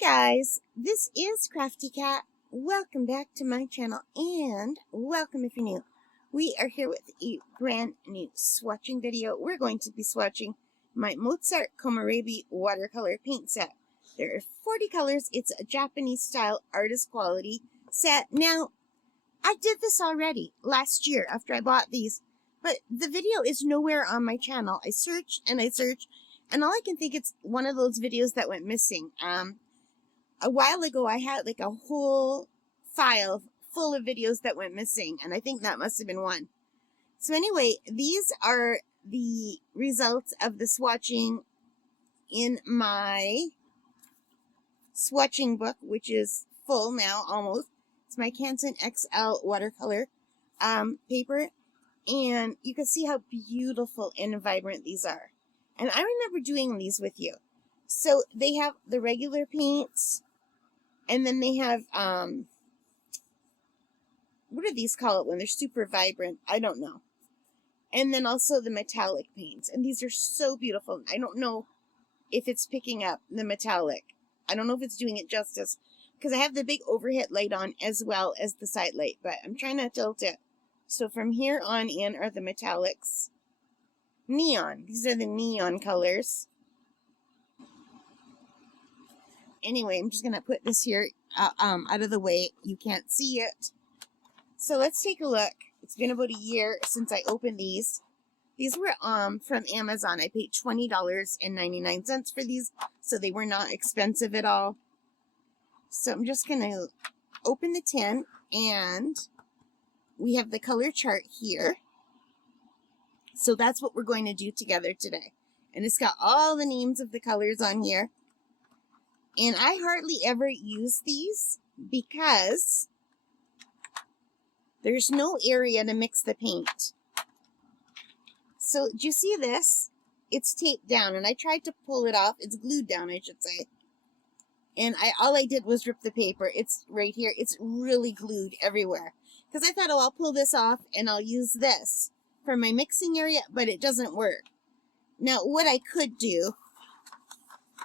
Guys, this is Crafty Cat. Welcome back to my channel and welcome if you're new. We are here with a brand new swatching video. We're going to be swatching my Mozart Komorebi watercolor paint set. There are 40 colors. It's a Japanese style artist quality set. Now, I did this already last year after I bought these, but the video is nowhere on my channel. I search and and all I can think it's one of those videos that went missing. A while ago, I had like a whole file full of videos that went missing, and I think that must have been one. So anyway, these are the results of the swatching in my swatching book, which is full now, almost. It's my Canson XL watercolor paper, and you can see how beautiful and vibrant these are. And I remember doing these with you. So they have the regular paints, and then they have, what do these call it when they're super vibrant? I don't know. And then also the metallic paints. And these are so beautiful. I don't know if it's picking up the metallic. I don't know if it's doing it justice, because I have the big overhead light on as well as the side light, but I'm trying to tilt it. So from here on in are the metallics. Neon. These are the neon colors. Anyway, I'm just going to put this here out of the way. You can't see it. So let's take a look. It's been about a year since I opened these. These were from Amazon. I paid $20.99 for these, so they were not expensive at all. So I'm just going to open the tin, and we have the color chart here. So that's what we're going to do together today. And it's got all the names of the colors on here. And I hardly ever use these because there's no area to mix the paint. So, do you see this? It's taped down, and I tried to pull it off. It's glued down, I should say. And all I did was rip the paper. It's right here. It's really glued everywhere. Because I thought, oh, I'll pull this off, and I'll use this for my mixing area, but it doesn't work. Now, what I could do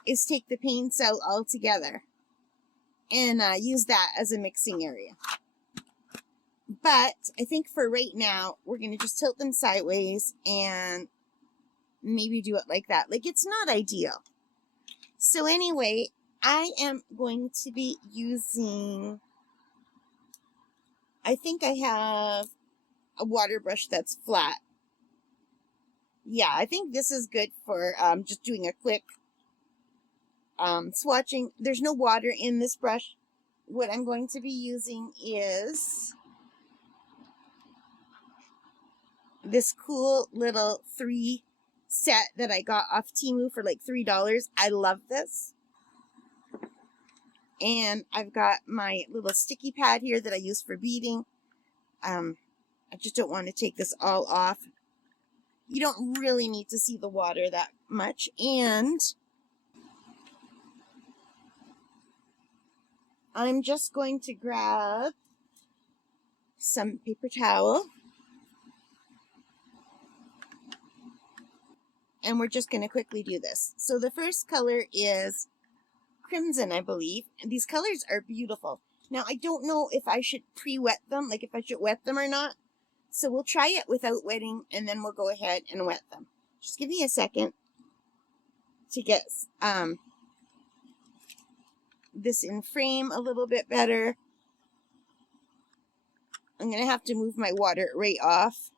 is take the paints out altogether and use that as a mixing area. But I think for right now, we're going to just tilt them sideways and maybe do it like that. Like, it's not ideal. So anyway, I am going to be using, I think I have a water brush that's flat. Yeah, I think this is good for just doing a quick swatching. There's no water in this brush. What I'm going to be using is this cool little 3 set that I got off Temu for like $3. I love this. And I've got my little sticky pad here that I use for beading. I just don't want to take this all off. You don't really need to see the water that much. And I'm just going to grab some paper towel. And we're just going to quickly do this. So the first color is crimson, I believe. And these colors are beautiful. Now, I don't know if I should pre-wet them, like if I should wet them or not. So we'll try it without wetting, and then we'll go ahead and wet them. Just give me a second to get this in frame a little bit better. I'm going to have to move my water right off.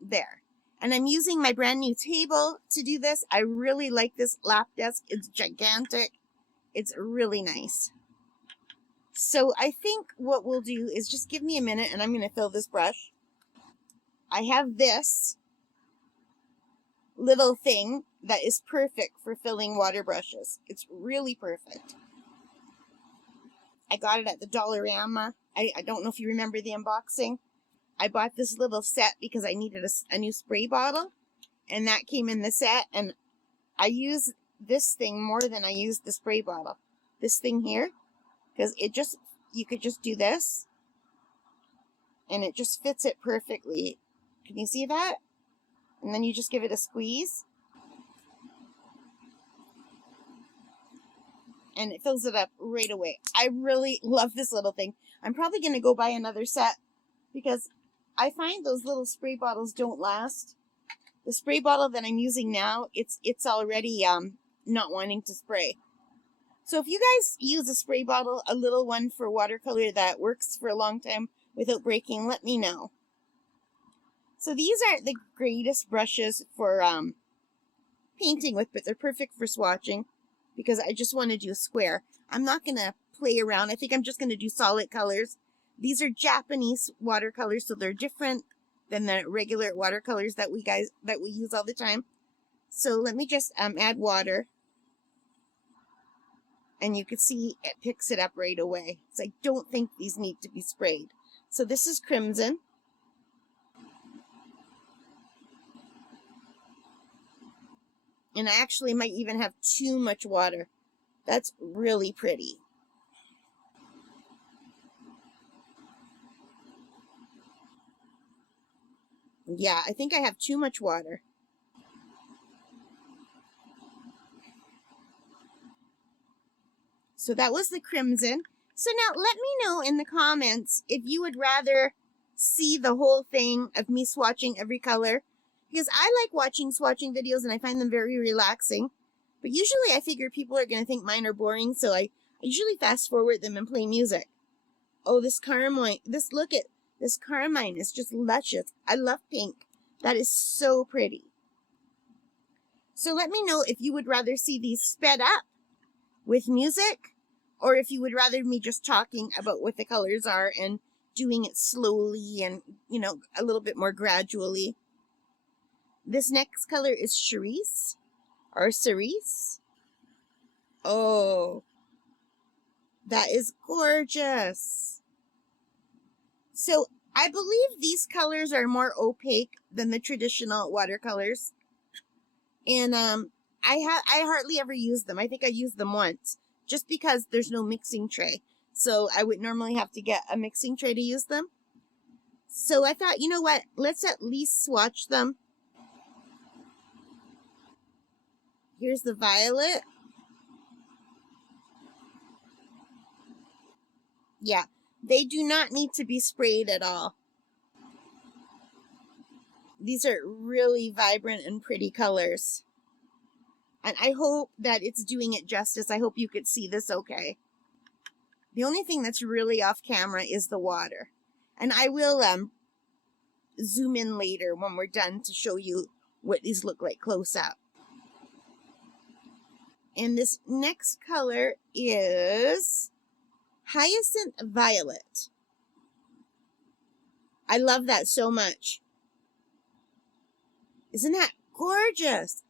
There. And I'm using my brand new table to do this. I really like this lap desk. It's gigantic. It's really nice. So I think what we'll do is just give me a minute, and I'm going to fill this brush. I have this little thing that is perfect for filling water brushes. It's really perfect. I got it at the Dollarama. I don't know if you remember the unboxing. I bought this little set because I needed a new spray bottle, and that came in the set, and I use this thing more than I use the spray bottle. This thing here, because you could just do this, and it just fits it perfectly. Can you see that? And then you just give it a squeeze. and it fills it up right away. I really love this little thing. I'm probably going to go buy another set because I find those little spray bottles don't last. The spray bottle that I'm using now, it's already not wanting to spray. So if you guys use a spray bottle, a little one for watercolor that works for a long time without breaking, let me know. So these aren't the greatest brushes for painting with, but they're perfect for swatching because I just want to do a square. I'm not going to play around. I think I'm just going to do solid colors. These are Japanese watercolors, so they're different than the regular watercolors that we use all the time. So let me just add water. And you can see it picks it up right away. So I don't think these need to be sprayed. So this is crimson. And I actually might even have too much water. That's really pretty. Yeah, I think I have too much water. So that was the crimson. So now let me know in the comments if you would rather see the whole thing of me swatching every color. Because I like watching swatching videos and I find them very relaxing. But usually I figure people are going to think mine are boring, so I usually fast forward them and play music. Oh, this carmine, look at this carmine is just luscious. I love pink. That is so pretty. So let me know if you would rather see these sped up with music, or if you would rather me just talking about what the colors are and doing it slowly and, you know, a little bit more gradually. This next color is cerise, or cerise. Oh, that is gorgeous. So I believe these colors are more opaque than the traditional watercolors. And I hardly ever use them. I think I used them once just because there's no mixing tray. So I would normally have to get a mixing tray to use them. So I thought, you know what? Let's at least swatch them. Here's the violet. Yeah, they do not need to be sprayed at all. These are really vibrant and pretty colors. And I hope that it's doing it justice. I hope you could see this okay. The only thing that's really off camera is the water. And I will zoom in later when we're done to show you what these look like close up. And this next color is Hyacinth Violet. I love that so much. Isn't that gorgeous?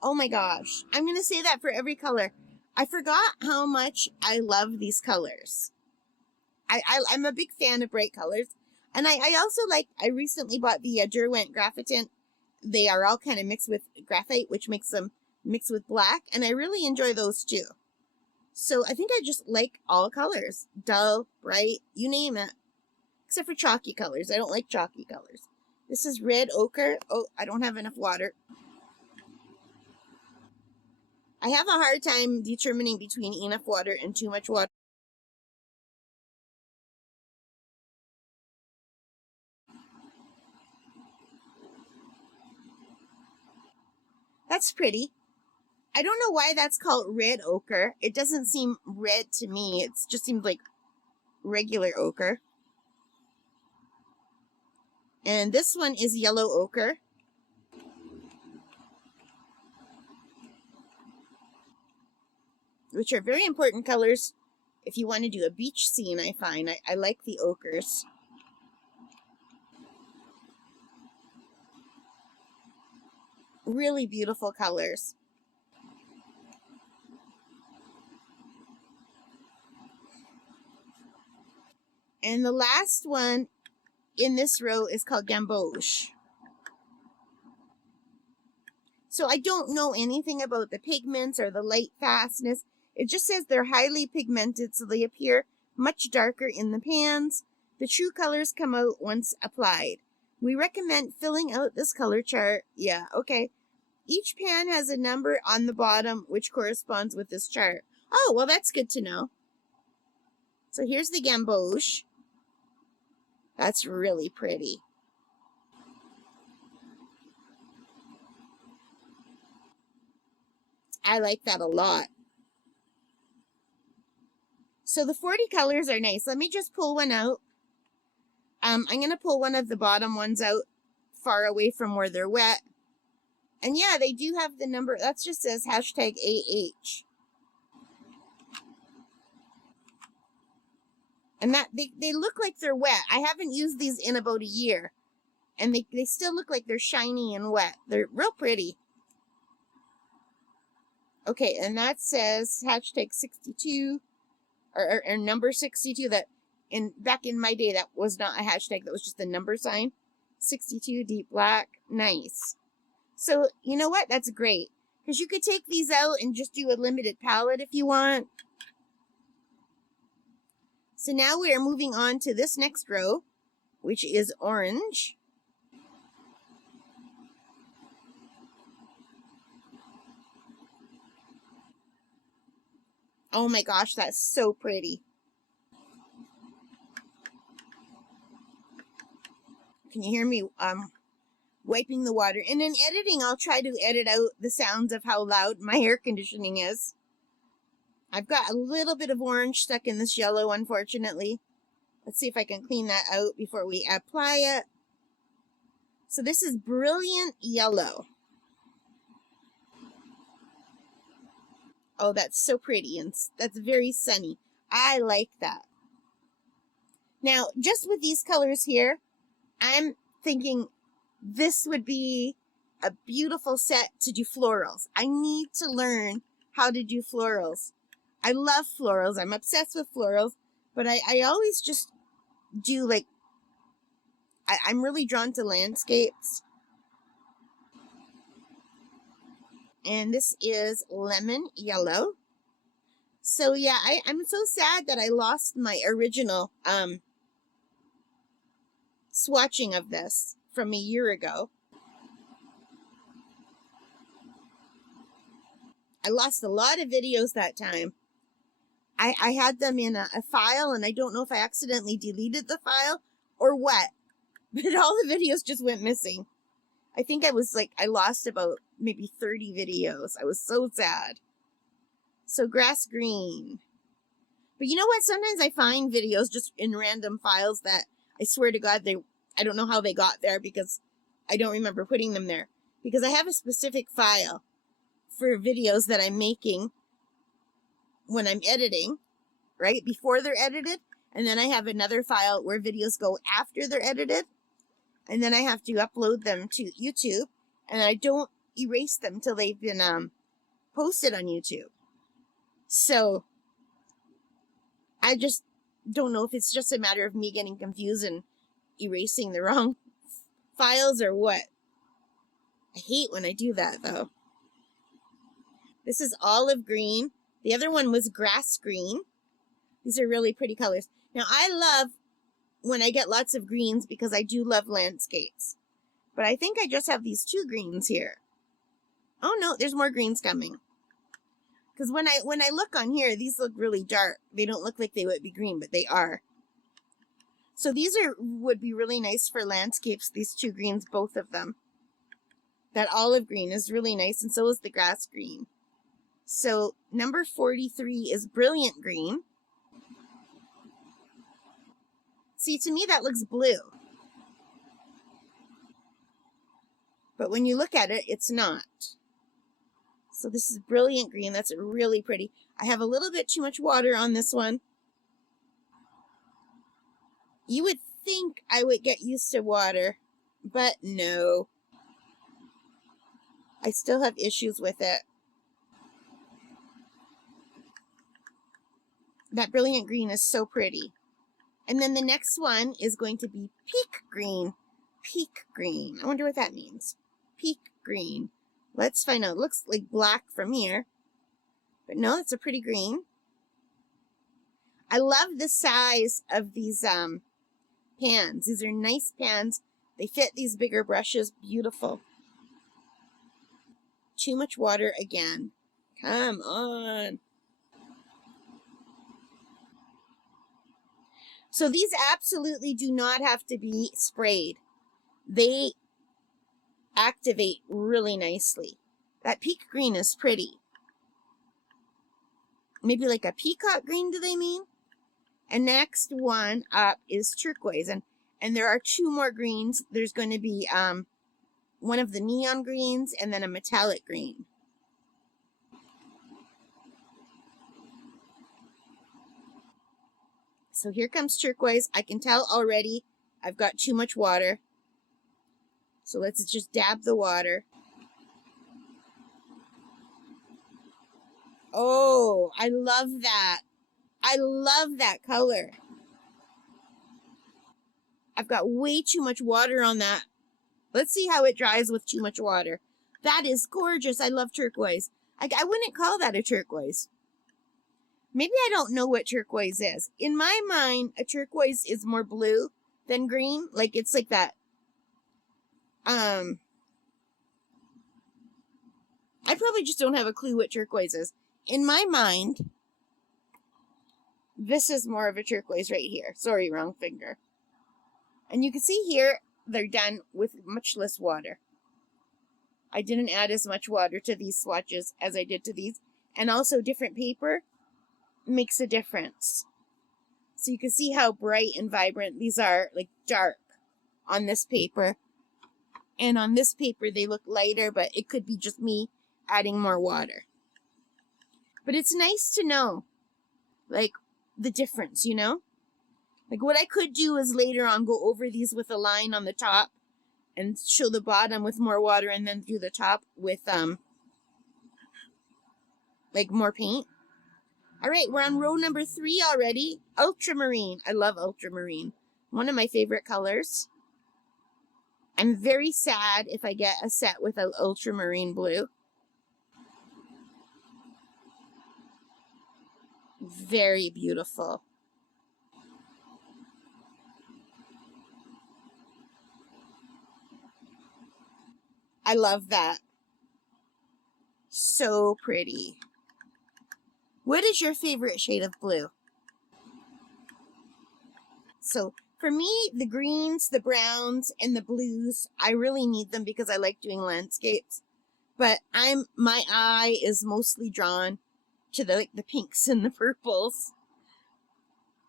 Oh my gosh. I'm going to say that for every color. I forgot how much I love these colors. I'm a big fan of bright colors. And I also like, I recently bought the Derwent Graphitint. They are all kind of mixed with graphite, which makes them mixed with black. And I really enjoy those too. So I think I just like all colors. Dull, bright, you name it. Except for chalky colors. I don't like chalky colors. This is red ochre. Oh, I don't have enough water. I have a hard time determining between enough water and too much water. That's pretty. I don't know why that's called red ochre. It doesn't seem red to me. It just seems like regular ochre. And this one is yellow ochre. Which are very important colors if you want to do a beach scene, I find. I like the ochres. Really beautiful colors. And the last one in this row is called Gamboge. So I don't know anything about the pigments or the light fastness. It just says they're highly pigmented, so they appear much darker in the pans. The true colors come out once applied. We recommend filling out this color chart. Yeah, okay. Each pan has a number on the bottom which corresponds with this chart. Oh, well, that's good to know. So here's the gamboge. That's really pretty. I like that a lot. So the 40 colors are nice. Let me just pull one out. I'm going to pull one of the bottom ones out far away from where they're wet. And yeah, they do have the number. That just says hashtag AH. And that they look like they're wet. I haven't used these in about a year. And they still look like they're shiny and wet. They're real pretty. Okay, and that says hashtag 62 or number 62. That back in my day, that was not a hashtag. That was just the number sign. 62 deep black. Nice. So you know what? That's great. Because you could take these out and just do a limited palette if you want. So now we are moving on to this next row, which is orange. Oh my gosh, that's so pretty. Can you hear me wiping the water? And in editing, I'll try to edit out the sounds of how loud my air conditioning is. I've got a little bit of orange stuck in this yellow, unfortunately. Let's see if I can clean that out before we apply it. So this is brilliant yellow. Oh, that's so pretty, and that's very sunny. I like that. Now, just with these colors here, I'm thinking this would be a beautiful set to do florals. I need to learn how to do florals. I love florals. I'm obsessed with florals, but I always just do like, I'm really drawn to landscapes. And this is lemon yellow. So yeah, I'm so sad that I lost my original swatching of this from a year ago. I lost a lot of videos that time. I had them in a file, and I don't know if I accidentally deleted the file or what, but all the videos just went missing. I think I lost about maybe 30 videos. I was so sad. So grass green. But you know what? Sometimes I find videos just in random files that I swear to God, I don't know how they got there because I don't remember putting them there. Because I have a specific file for videos that I'm making when I'm editing, right? Before they're edited. And then I have another file where videos go after they're edited. And then I have to upload them to YouTube. And I don't erase them till they've been posted on YouTube. So I just don't know if it's just a matter of me getting confused and erasing the wrong files or what. I hate when I do that, though. This is olive green. The other one was grass green. These are really pretty colors. Now, I love when I get lots of greens because I do love landscapes. But I think I just have these two greens here. Oh, no, there's more greens coming. Because when I look on here, these look really dark. They don't look like they would be green, but they are. So these would be really nice for landscapes, these two greens, both of them. That olive green is really nice, and so is the grass green. So number 43 is brilliant green. See, to me, that looks blue. But when you look at it, it's not. So this is brilliant green. That's really pretty. I have a little bit too much water on this one. You would think I would get used to water, but no. I still have issues with it. That brilliant green is so pretty. And then the next one is going to be peak green. Peak green. I wonder what that means. Peak green. Let's find out. It looks like black from here. But no, it's a pretty green. I love the size of these pans. These are nice pans. They fit these bigger brushes. Beautiful. Too much water again. Come on. So these absolutely do not have to be sprayed. They activate really nicely. That peak green is pretty. Maybe like a peacock green, do they mean? And next one up is turquoise. And there are two more greens. There's going to be one of the neon greens and then a metallic green. So here comes turquoise. I can tell already I've got too much water. So let's just dab the water. Oh, I love that. I love that color. I've got way too much water on that. Let's see how it dries with too much water. That is gorgeous. I love turquoise. I wouldn't call that a turquoise. Maybe I don't know what turquoise is. In my mind, a turquoise is more blue than green. Like it's like that. I probably just don't have a clue what turquoise is. In my mind, this is more of a turquoise right here. Sorry, wrong finger. And you can see here, they're done with much less water. I didn't add as much water to these swatches as I did to these. And also different paper makes a difference. So you can see how bright and vibrant these are, like dark on this paper. And on this paper, they look lighter, but it could be just me adding more water. But it's nice to know, like, the difference, you know? Like, what I could do is later on go over these with a line on the top and show the bottom with more water and then do the top with, like, more paint. All right, we're on row number 3 already. Ultramarine. I love ultramarine. One of my favorite colors. I'm very sad if I get a set without ultramarine blue. Very beautiful. I love that. So pretty. What is your favorite shade of blue? So for me, the greens, the browns, and the blues, I really need them because I like doing landscapes. But my eye is mostly drawn to the pinks and the purples.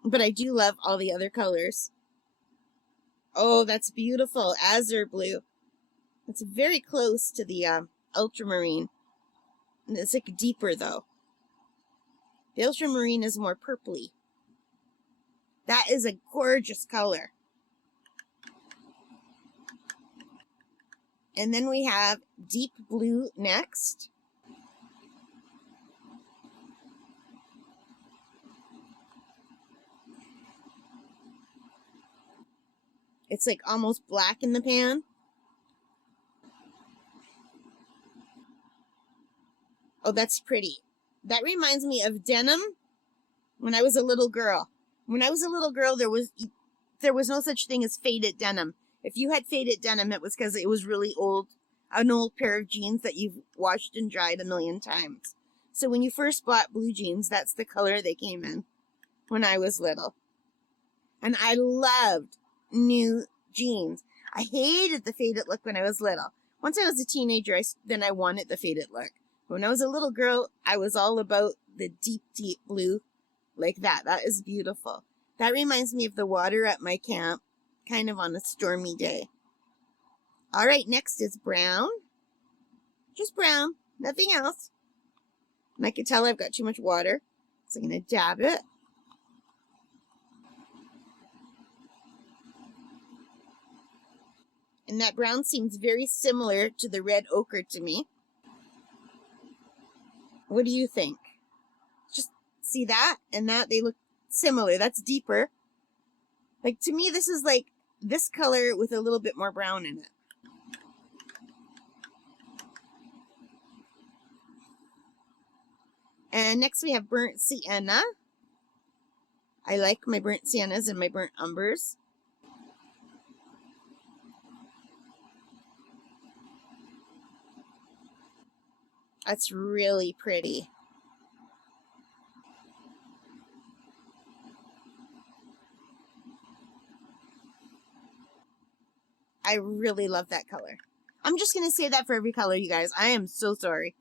But I do love all the other colors. Oh, that's beautiful. Azure blue. It's very close to the ultramarine. And it's like deeper though. The ultramarine is more purpley. That is a gorgeous color. And then we have deep blue next. It's like almost black in the pan. Oh, that's pretty. That reminds me of denim when I was a little girl. When I was a little girl, there was no such thing as faded denim. If you had faded denim, it was because it was really old, an old pair of jeans that you've washed and dried a million times. So when you first bought blue jeans, that's the color they came in when I was little. And I loved new jeans. I hated the faded look when I was little. Once I was a teenager, then I wanted the faded look. When I was a little girl, I was all about the deep, deep blue like that. That is beautiful. That reminds me of the water at my camp, kind of on a stormy day. All right, next is brown. Just brown, nothing else. And I can tell I've got too much water, so I'm going to dab it. And that brown seems very similar to the red ochre to me. What do you think? Just see that and that, they look similar. That's deeper. Like to me, this is like this color with a little bit more brown in it. And next we have burnt sienna. I like my burnt siennas and my burnt umbers. That's really pretty. I really love that color. I'm just going to say that for every color, you guys. I am so sorry.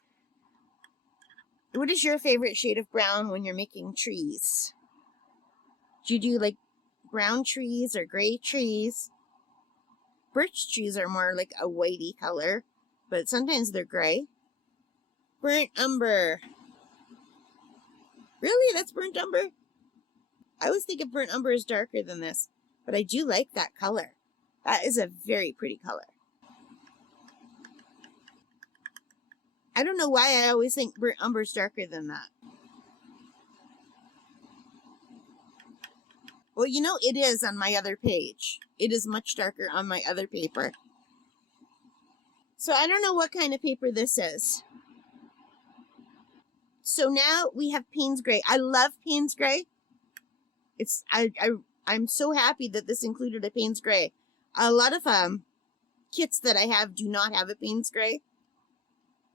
What is your favorite shade of brown when you're making trees? Do you do like brown trees or gray trees? Birch trees are more like a whitey color, but sometimes they're gray. Burnt umber. Really? That's burnt umber? I always think of burnt umber is darker than this, but I do like that color. That is a very pretty color. I don't know why I always think burnt umber is darker than that. Well, you know, it is on my other page. It is much darker on my other paper. So I don't know what kind of paper this is. So now we have Payne's Gray. I love Payne's Gray. I'm so happy that this included a Payne's Gray. A lot of kits that I have do not have a Payne's Gray.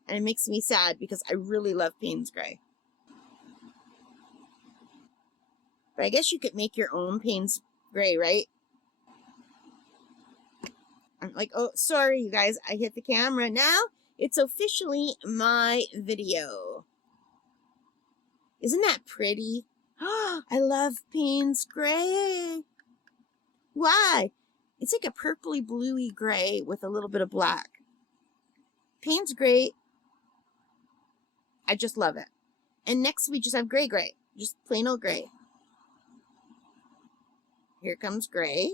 And it makes me sad because I really love Payne's Gray. But I guess you could make your own Payne's Gray, right? I'm like, oh, sorry, you guys. I hit the camera. Now it's officially my video. Isn't that pretty? I love Payne's Gray. Why? It's like a purpley bluey gray with a little bit of black. Payne's Gray. I just love it. And next we just have gray. Just plain old gray. Here comes gray.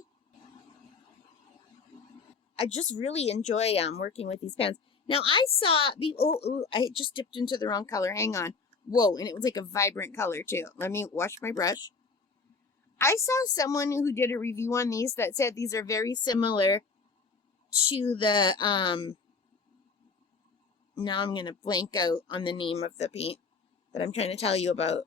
I just really enjoy working with these pens. Now I saw, I just dipped into the wrong color. Hang on. Whoa, and it was like a vibrant color too. Let me wash my brush. I saw someone who did a review on these that said these are very similar to the, now I'm going to blank out on the name of the paint that I'm trying to tell you about.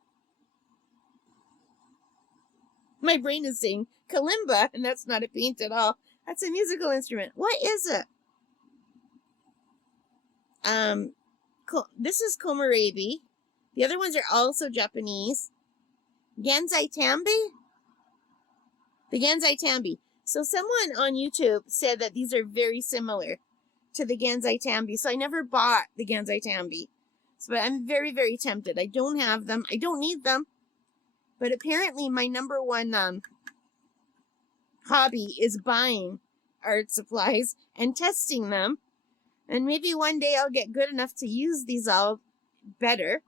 My brain is saying kalimba, and that's not a paint at all. That's a musical instrument. What is it? This is Komorebi. The other ones are also Japanese. Gansai Tambi? The Gansai Tambi. So someone on YouTube said that these are very similar to the Gansai Tambi. So I never bought the Gansai Tambi. But I'm very, very tempted. I don't have them. I don't need them. But apparently my number one hobby is buying art supplies and testing them. And maybe one day I'll get good enough to use these all better.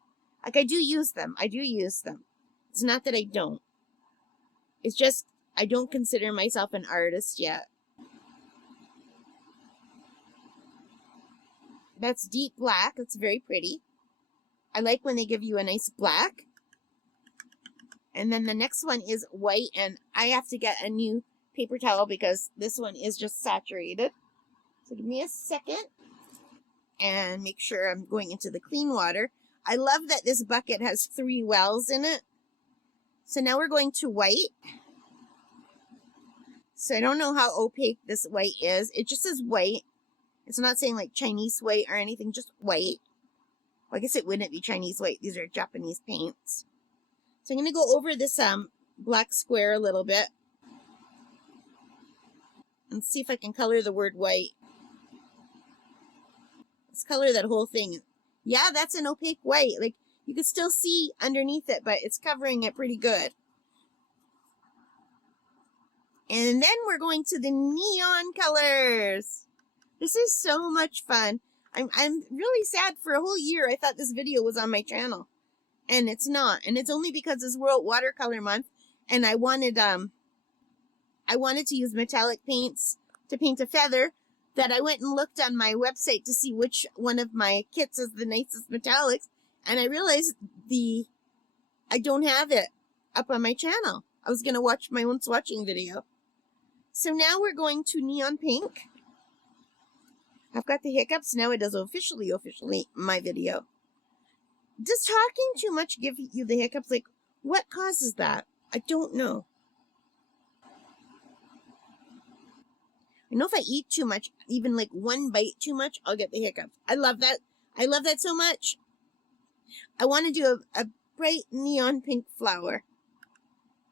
Like I do use them. I do use them. It's not that I don't. It's just I don't consider myself an artist yet. That's deep black. It's very pretty. I like when they give you a nice black. And then the next one is white, and I have to get a new paper towel because this one is just saturated. So give me a second and make sure I'm going into the clean water. I love that this bucket has 3 wells in it. So now we're going to white. So I don't know how opaque this white is. It just says white. It's not saying like Chinese white or anything, just white. Well, I guess it wouldn't be Chinese white. These are Japanese paints. So I'm going to go over this black square a little bit and see if I can color the word white. Let's color that whole thing. Yeah, that's an opaque white. Like, you can still see underneath it, but it's covering it pretty good. And then we're going to the neon colors. This is so much fun. I'm really sad. For a whole year I thought this video was on my channel. And it's not. And it's only because it's World Watercolor Month. And I wanted to use metallic paints to paint a feather, that I went and looked on my website to see which one of my kits is the nicest metallics. And I realized I don't have it up on my channel. I was going to watch my own swatching video. So now we're going to neon pink. I've got the hiccups. Now it is officially my video. Does talking too much give you the hiccups? Like, what causes that? I don't know. I know if I eat too much, even like one bite too much, I'll get the hiccups. I love that. I love that so much. I want to do a bright neon pink flower.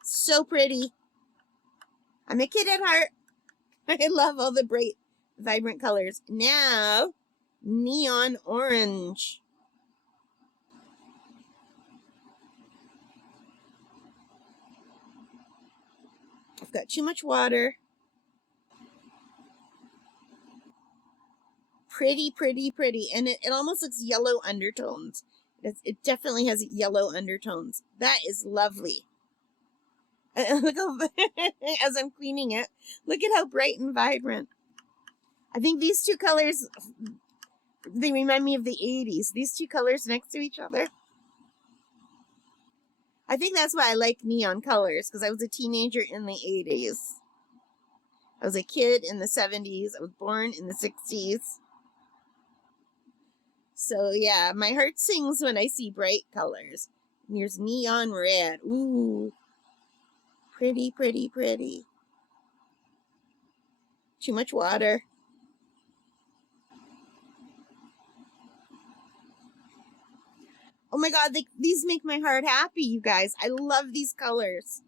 So pretty. I'm a kid at heart. I love all the bright vibrant colors. Now, neon orange. I've got too much water. Pretty, pretty, pretty. And it almost looks yellow undertones. It definitely has yellow undertones. That is lovely. Look how, as I'm cleaning it, look at how bright and vibrant. I think these two colors, they remind me of the 80s. These two colors next to each other. I think that's why I like neon colors, because I was a teenager in the 80s. I was a kid in the 70s. I was born in the 60s. So yeah, my heart sings when I see bright colors. And here's neon red. Ooh. Pretty, pretty, pretty. Too much water. Oh my God, these make my heart happy, you guys. I love these colors.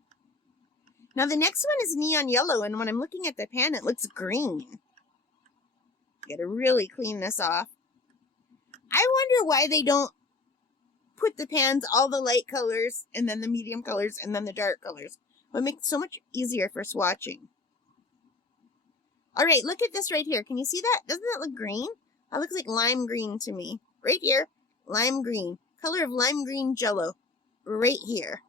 Now the next one is neon yellow, and when I'm looking at the pan, it looks green. Gotta really clean this off. I wonder why they don't put the pans all the light colors, and then the medium colors, and then the dark colors. It would make it so much easier for swatching. All right, look at this right here. Can you see that? Doesn't that look green? That looks like lime green to me. Right here, lime green. Color of lime green jello. Right here.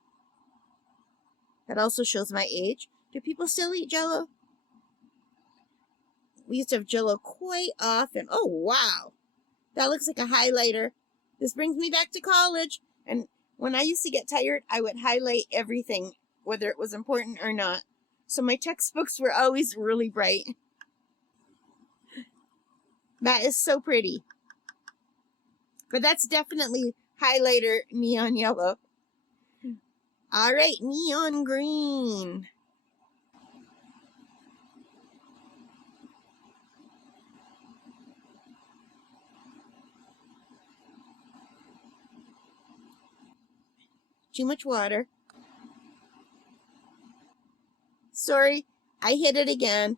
That also shows my age. Do people still eat jello? We used to have jello quite often. Oh, wow. That looks like a highlighter. This brings me back to college. And when I used to get tired, I would highlight everything, whether it was important or not. So my textbooks were always really bright. That is so pretty. But that's definitely highlighter neon yellow. All right, neon green. Too much water. Sorry, I hit it again.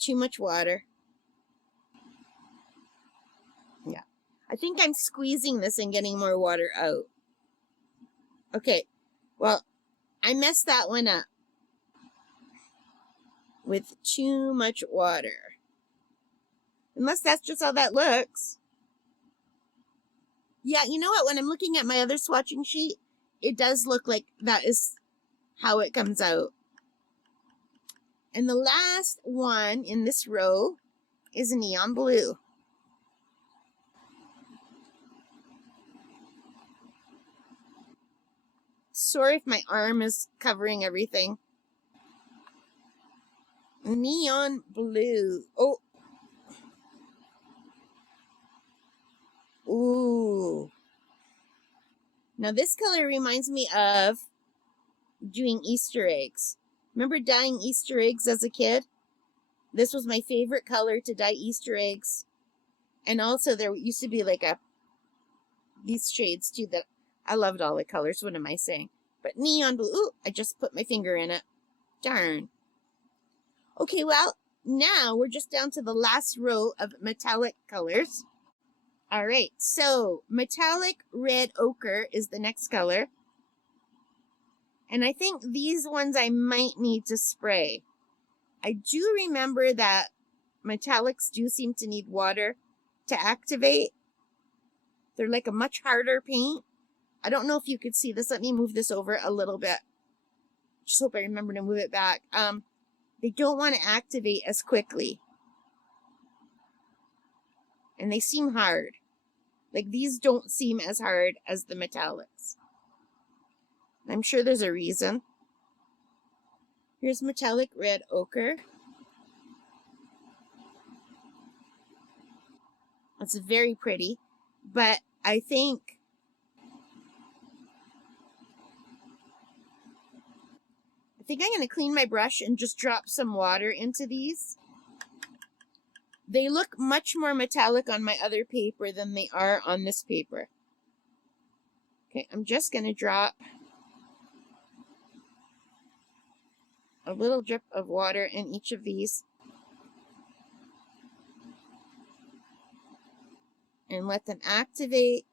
Too much water. Yeah. I think I'm squeezing this and getting more water out. Okay. Well, I messed that one up with too much water. Unless that's just how that looks. Yeah, you know what? When I'm looking at my other swatching sheet, it does look like that is how it comes out. And the last one in this row is neon blue. Sorry if my arm is covering everything. Neon blue. Oh. Ooh. Now this color reminds me of doing Easter eggs. Remember dyeing Easter eggs as a kid? This was my favorite color to dye Easter eggs. And also there used to be like these shades too that I loved all the colors. What am I saying? But neon blue. Ooh, I just put my finger in it. Darn. Okay, well, now we're just down to the last row of metallic colors. All right, so metallic red ochre is the next color. And I think these ones I might need to spray. I do remember that metallics do seem to need water to activate. They're like a much harder paint. I don't know if you could see this. Let me move this over a little bit. Just hope I remember to move it back. They don't want to activate as quickly. And they seem hard. Like these don't seem as hard as the metallics. I'm sure there's a reason. Here's metallic red ochre. It's very pretty, but I think I'm going to clean my brush and just drop some water into these. They look much more metallic on my other paper than they are on this paper. Okay, I'm just going to drop a little drip of water in each of these. And let them activate.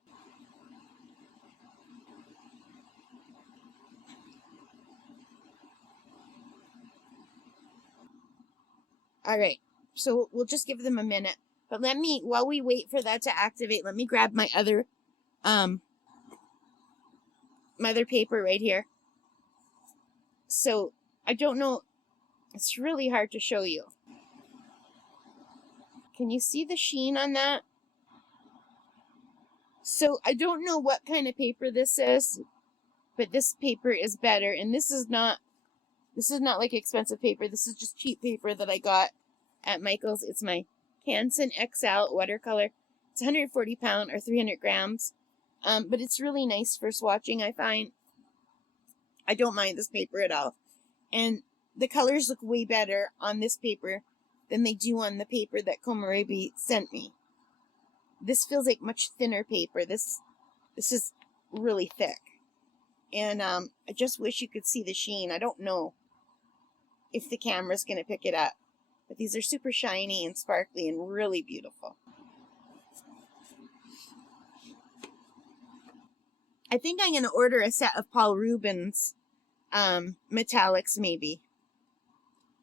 All right, so we'll just give them a minute. But let me, while we wait for that to activate, let me grab my other paper right here. So I don't know, it's really hard to show you. Can you see the sheen on that? So I don't know what kind of paper this is, but this paper is better. And this is not like expensive paper. This is just cheap paper that I got at Michael's. It's my Canson XL watercolor. It's 140 pound or 300 grams. But it's really nice for swatching, I find. I don't mind this paper at all. And the colors look way better on this paper than they do on the paper that Komorebi sent me. This feels like much thinner paper. This is really thick. And I just wish you could see the sheen. I don't know if the camera's going to pick it up. But these are super shiny and sparkly and really beautiful. I think I'm going to order a set of Paul Rubens metallics, maybe.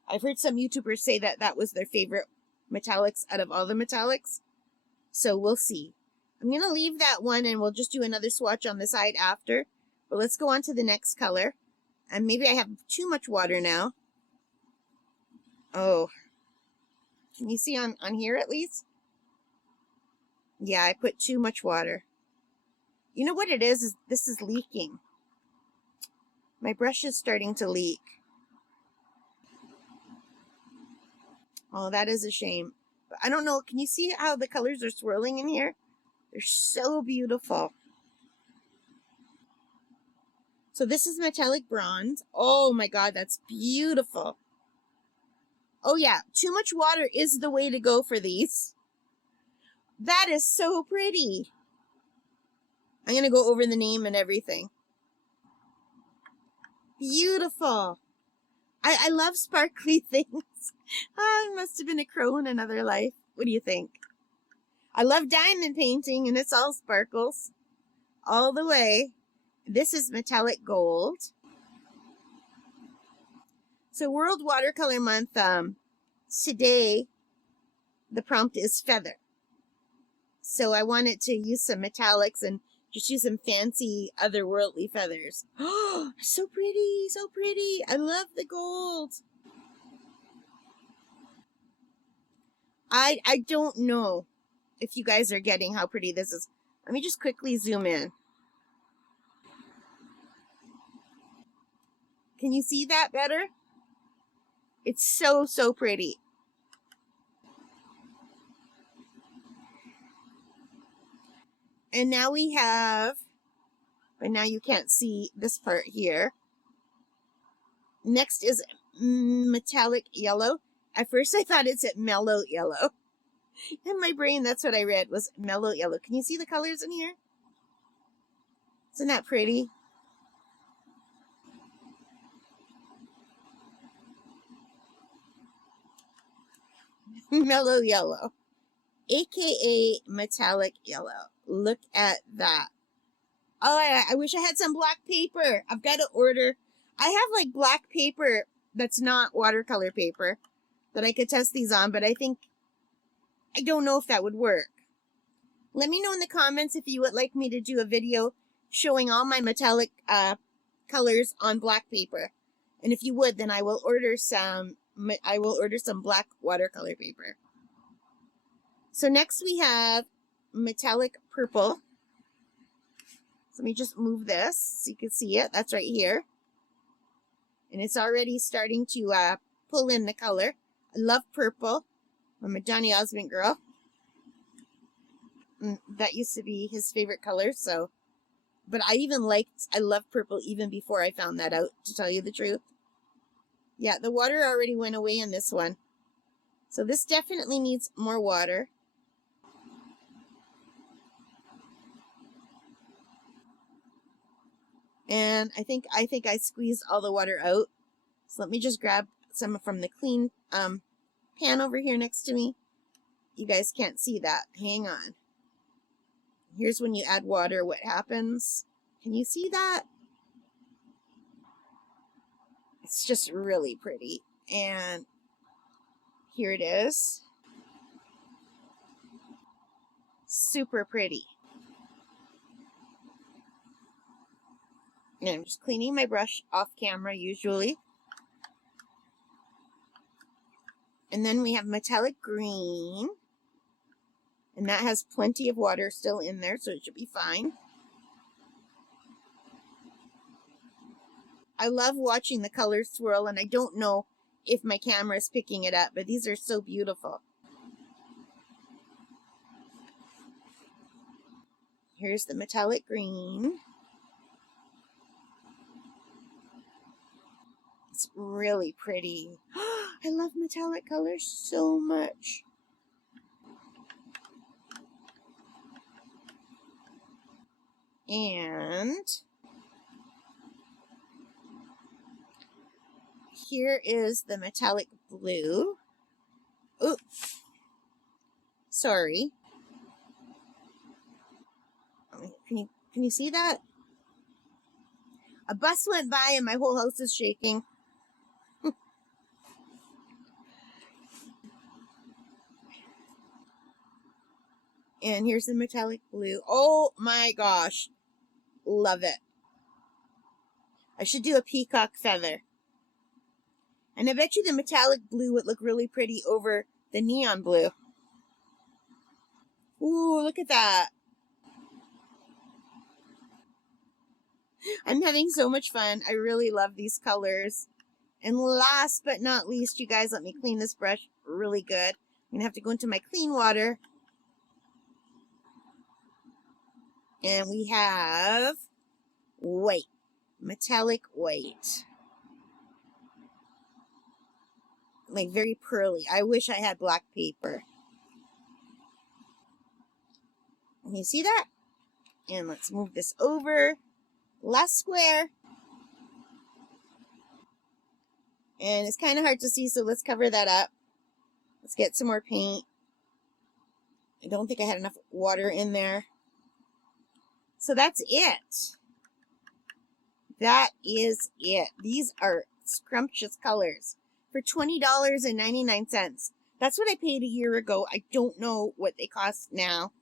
I've heard some YouTubers say that that was their favorite metallics out of all the metallics. So we'll see. I'm going to leave that one and we'll just do another swatch on the side after. But let's go on to the next color. And maybe I have too much water now. Oh. Can you see on here at least? Yeah, I put too much water. You know what it is this is leaking. My brush is starting to leak. Oh, that is a shame. But I don't know. Can you see how the colors are swirling in here? They're so beautiful. So this is metallic bronze. Oh my God, that's beautiful. Oh yeah, too much water is the way to go for these. That is so pretty. I'm going to go over the name and everything. Beautiful. I love sparkly things. I must have been a crow in another life. What do you think? I love diamond painting, and it's all sparkles all the way. This is metallic gold. So World Watercolor Month, today, the prompt is feather. So I wanted to use some metallics and just use some fancy otherworldly feathers. Oh, so pretty, so pretty. I love the gold. I don't know if you guys are getting how pretty this is. Let me just quickly zoom in. Can you see that better? It's so, so pretty. And now we have, but now you can't see this part here. Next is metallic yellow. At first I thought it's mellow yellow. In my brain, that's what I read, was mellow yellow. Can you see the colors in here? Isn't that pretty? Mellow yellow, aka metallic yellow. Look at that. Oh, I wish I had some black paper. I've got to order. I have like black paper that's not watercolor paper that I could test these on, but I don't know if that would work. Let me know in the comments if you would like me to do a video showing all my metallic colors on black paper. And if you would, then I will order some black watercolor paper. So next we have metallic purple. So let me just move this so you can see it. That's right here. And it's already starting to pull in the color. I love purple. I'm a Johnny Osmond girl. And that used to be his favorite color, so. But I love purple even before I found that out, to tell you the truth. Yeah, the water already went away in this one. So this definitely needs more water. And I think I squeezed all the water out. So let me just grab some from the clean pan over here next to me. You guys can't see that. Hang on. Here's when you add water, what happens. Can you see that? It's just really pretty. And here it is. Super pretty. And I'm just cleaning my brush off camera usually. And then we have metallic green. And that has plenty of water still in there, so it should be fine. I love watching the colors swirl, and I don't know if my camera is picking it up, but these are so beautiful. Here's the metallic green. It's really pretty. I love metallic colors so much. And here is the metallic blue. Oops. Sorry. Can you see that? A bus went by and my whole house is shaking. And here's the metallic blue. Oh my gosh. Love it. I should do a peacock feather. And I bet you the metallic blue would look really pretty over the neon blue. Ooh, look at that. I'm having so much fun. I really love these colors. And last but not least, you guys, let me clean this brush really good. I'm going to have to go into my clean water. And we have white, metallic white. Like very pearly. I wish I had black paper. Can you see that? And let's move this over. Last square. And it's kind of hard to see, so let's cover that up. Let's get some more paint. I don't think I had enough water in there. So that's it. That is it. These are scrumptious colors for $20.99. That's what I paid a year ago. I don't know what they cost now.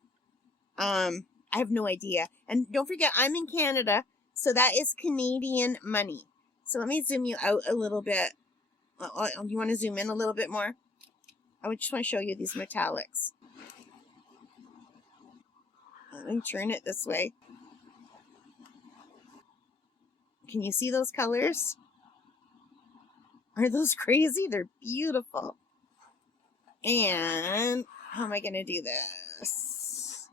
I have no idea. And don't forget, I'm in Canada, so that is Canadian money. So let me zoom you out a little bit. You want to zoom in a little bit more? I just want to show you these metallics. Let me turn it this way. Can you see those colors? Are those crazy? They're beautiful. And how am I going to do this?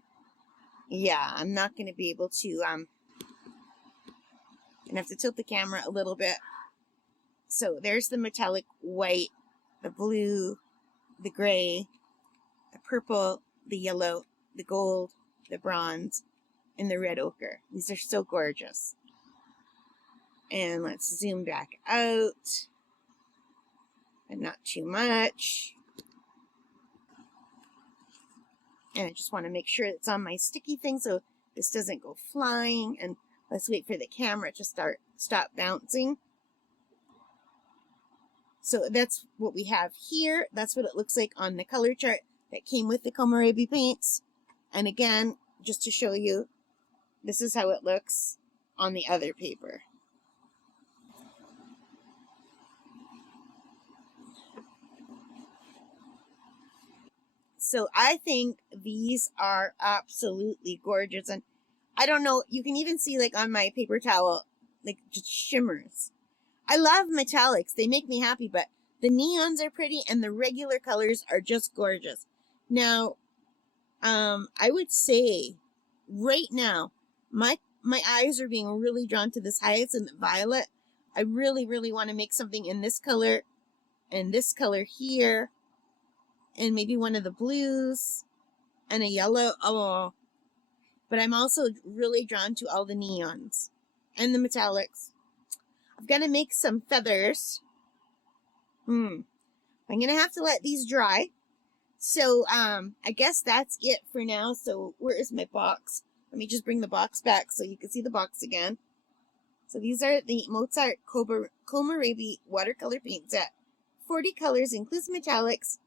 Yeah, I'm not going to be able to, I'm going to have to tilt the camera a little bit. So there's the metallic white, the blue, the gray, the purple, the yellow, the gold, the bronze, and the red ochre. These are so gorgeous. And let's zoom back out. And not too much. And I just want to make sure it's on my sticky thing so this doesn't go flying. And let's wait for the camera to stop bouncing. So that's what we have here. That's what it looks like on the color chart that came with the Komorebi paints. And again, just to show you, this is how it looks on the other paper. So I think these are absolutely gorgeous. And I don't know, you can even see like on my paper towel, like just shimmers. I love metallics. They make me happy, but the neons are pretty and the regular colors are just gorgeous. Now, I would say right now, my eyes are being really drawn to this hyacinth violet. I really, really want to make something in this color and this color here. And maybe one of the blues and a yellow. Oh, but I'm also really drawn to all the neons and the metallics. I've got to make some feathers. I'm going to have to let these dry. So, I guess that's it for now. So, where is my box? Let me just bring the box back so you can see the box again. So, these are the Mozart Komorebi watercolor paint set. 40 colors, includes metallics,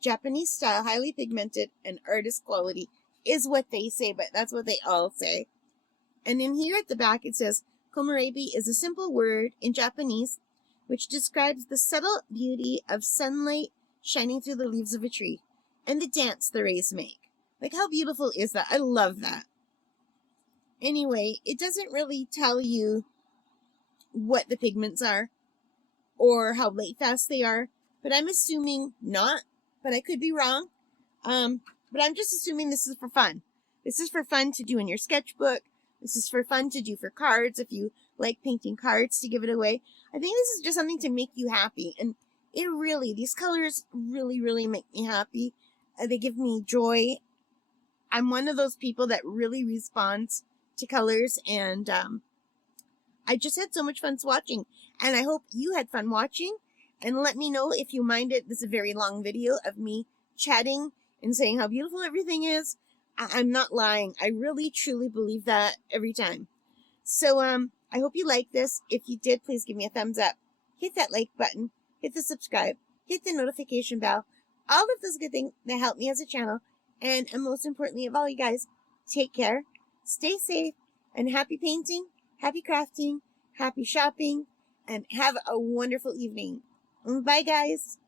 Japanese style, highly pigmented, and artist quality is what they say, but that's what they all say. And in here at the back, it says, Komorebi is a simple word in Japanese which describes the subtle beauty of sunlight shining through the leaves of a tree and the dance the rays make. Like, how beautiful is that? I love that. Anyway, it doesn't really tell you what the pigments are or how light fast they are, but I'm assuming not, but I could be wrong. But I'm just assuming this is for fun. This is for fun to do in your sketchbook. This is for fun to do for cards if you like painting cards to give it away. I think this is just something to make you happy. And these colors really make me happy. They give me joy. I'm one of those people that really responds to colors, and I just had so much fun swatching. And I hope you had fun watching. And let me know if you minded. This is a very long video of me chatting and saying how beautiful everything is. I'm not lying. I really, truly believe that every time. So, I hope you like this. If you did, please give me a thumbs up. Hit that like button. Hit the subscribe. Hit the notification bell. All of those good things that help me as a channel. And most importantly of all, you guys, take care, stay safe, and happy painting, happy crafting, happy shopping, and have a wonderful evening. Bye, guys.